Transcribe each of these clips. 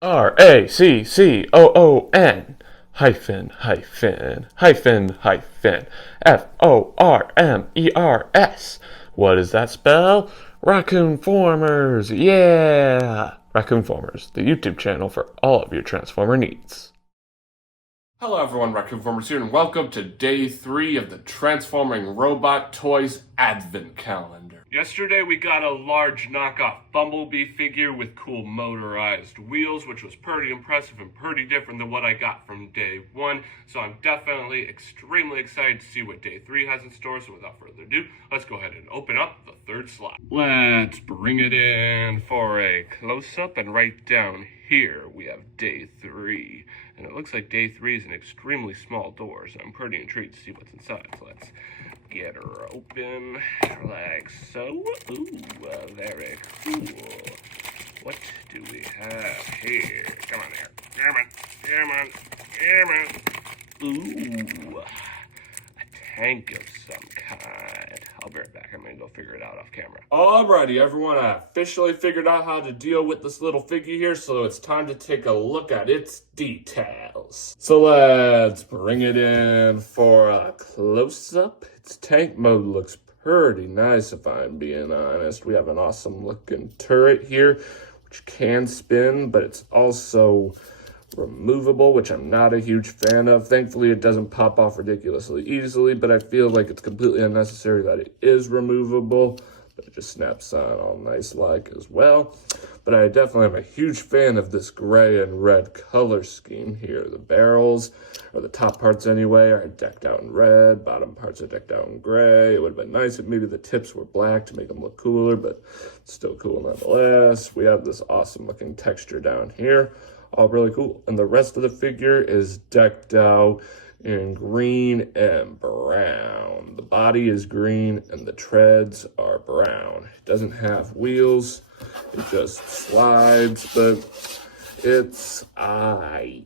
Raccoon hyphen hyphen hyphen hyphen Formers. What does that spell? Raccoon-Formers, yeah! Raccoon-Formers, the YouTube channel for all of your Transformer needs. Hello everyone, Raccoon-Formers here, and welcome to day 3 of the Transforming Robot Toys Advent Calendar. Yesterday we got a large knockoff Bumblebee figure with cool motorized wheels, which was pretty impressive and pretty different than what I got from day 1, so I'm definitely extremely excited to see what day 3 has in store. So without further ado, let's go ahead and open up the third slot. Let's bring it in for a close-up, and right down here we have day 3. And it looks like day 3 is an extremely small door, so I'm pretty intrigued to see what's inside. So let's get her open like so. Ooh, very cool. What do we have here? Come on there. Come on. Come on. Come on. Ooh, a tank of some kind. I'll be right back. I'm gonna go figure it out off camera. Alrighty, everyone. I officially figured out how to deal with this little figure here, so it's time to take a look at its details. So let's bring it in for a close-up. Its tank mode looks pretty nice, if I'm being honest. We have an awesome looking turret here, which can spin, but it's also removable, which I'm not a huge fan of. Thankfully, it doesn't pop off ridiculously easily, but I feel like it's completely unnecessary that it is removable. But it just snaps on all nice like as well. But I definitely am a huge fan of this gray and red color scheme here. The barrels, or the top parts anyway, are decked out in red. Bottom parts are decked out in gray. It would have been nice if maybe the tips were black to make them look cooler, but still cool nonetheless. We have this awesome looking texture down here. All really cool. And the rest of the figure is decked out in green and brown. The body is green and the treads are brown. It doesn't have wheels. It just slides, but it's aight.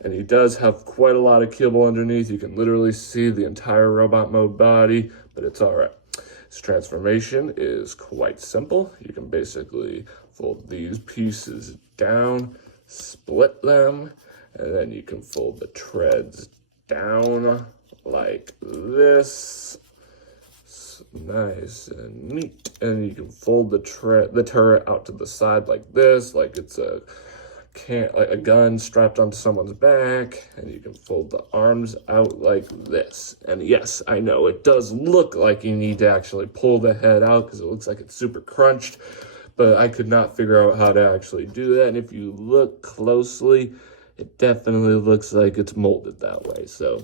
And he does have quite a lot of kibble underneath. You can literally see the entire robot mode body, but it's all right. His transformation is quite simple. You can basically fold these pieces down, split them, and then you can fold the treads down like this. It's nice and neat. And you can fold the turret out to the side like this, like it's like a gun strapped onto someone's back, and you can fold the arms out like this. And yes, I know it does look like you need to actually pull the head out because it looks like it's super crunched, but I could not figure out how to actually do that. And if you look closely, it definitely looks like it's molded that way. So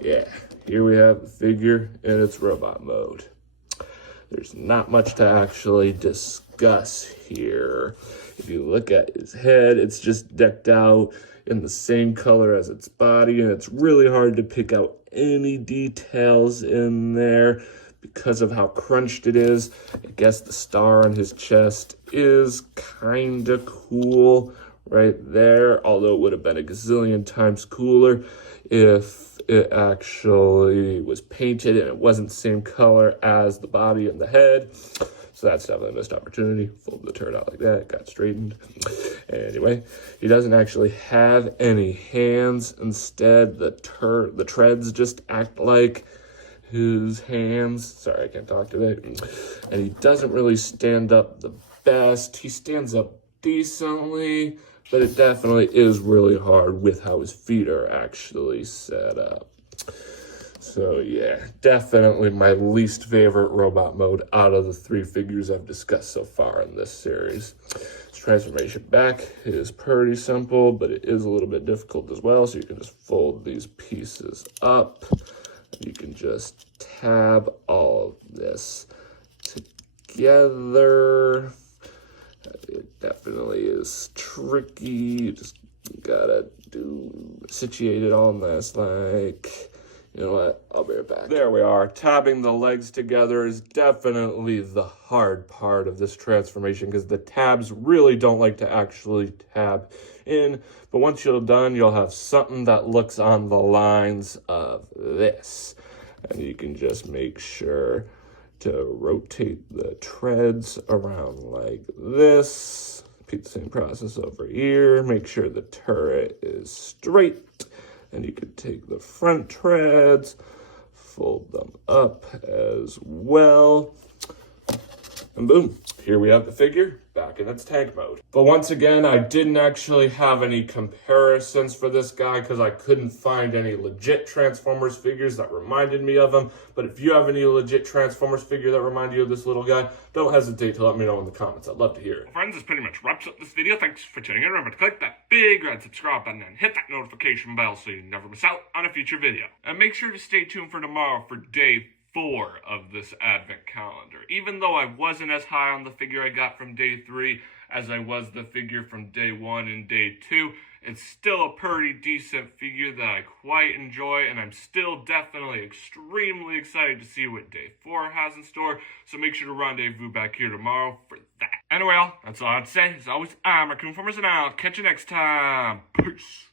yeah, here we have the figure in its robot mode. There's not much to actually discuss here. If you look at his head, it's just decked out in the same color as its body, and it's really hard to pick out any details in there because of how crunched it is. I guess the star on his chest is kind of cool right there, although it would have been a gazillion times cooler if it actually was painted and it wasn't the same color as the body and the head. So that's definitely a missed opportunity. Fold the turret out like that, got straightened. Anyway, he doesn't actually have any hands. Instead, the treads just act like his hands. Sorry, I can't talk today. And he doesn't really stand up the best. He stands up decently, but it definitely is really hard with how his feet are actually set up. So yeah, definitely my least favorite robot mode out of the 3 figures I've discussed so far in this series. His transformation back is pretty simple, but it is a little bit difficult as well. So you can just fold these pieces up. You can just tab all of this together. It definitely is tricky. You just gotta situate it all nice like. You know what? I'll be right back. There we are. Tabbing the legs together is definitely the hard part of this transformation because the tabs really don't like to actually tab in. But once you're done, you'll have something that looks on the lines of this. And you can just make sure to rotate the treads around like this. Repeat the same process over here. Make sure the turret is straight. And you can take the front treads, fold them up as well. And boom, here we have the figure back in its tank mode. But once again, I didn't actually have any comparisons for this guy because I couldn't find any legit Transformers figures that reminded me of him. But if you have any legit Transformers figure that remind you of this little guy, don't hesitate to let me know in the comments. I'd love to hear it. Well, friends, this pretty much wraps up this video. Thanks for tuning in. Remember to click that big red subscribe button and hit that notification bell so you never miss out on a future video. And make sure to stay tuned for tomorrow for day 4 of this advent calendar. Even though I wasn't as high on the figure I got from day 3 as I was the figure from day 1 and day 2, it's still a pretty decent figure that I quite enjoy, and I'm still definitely extremely excited to see what day 4 has in store, so make sure to rendezvous back here tomorrow for that. Anyway, that's all I have to say. As always, I'm Raccoon-Formers, and I'll catch you next time. Peace.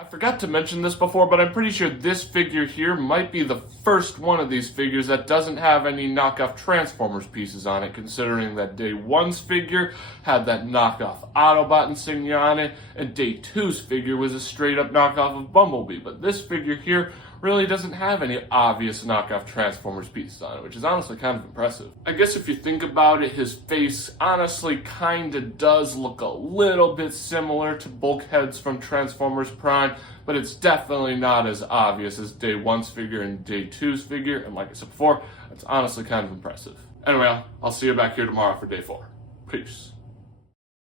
I forgot to mention this before, but I'm pretty sure this figure here might be the first one of these figures that doesn't have any knockoff Transformers pieces on it, considering that Day 1's figure had that knockoff Autobot insignia on it, and Day 2's figure was a straight-up knockoff of Bumblebee. But this figure here really doesn't have any obvious knockoff Transformers pieces on it, which is honestly kind of impressive. I guess if you think about it, his face honestly kinda does look a little bit similar to Bulkhead's from Transformers Prime, but it's definitely not as obvious as Day 1's figure and Day 2's figure, and like I said before, it's honestly kind of impressive. Anyway, I'll see you back here tomorrow for Day 4. Peace.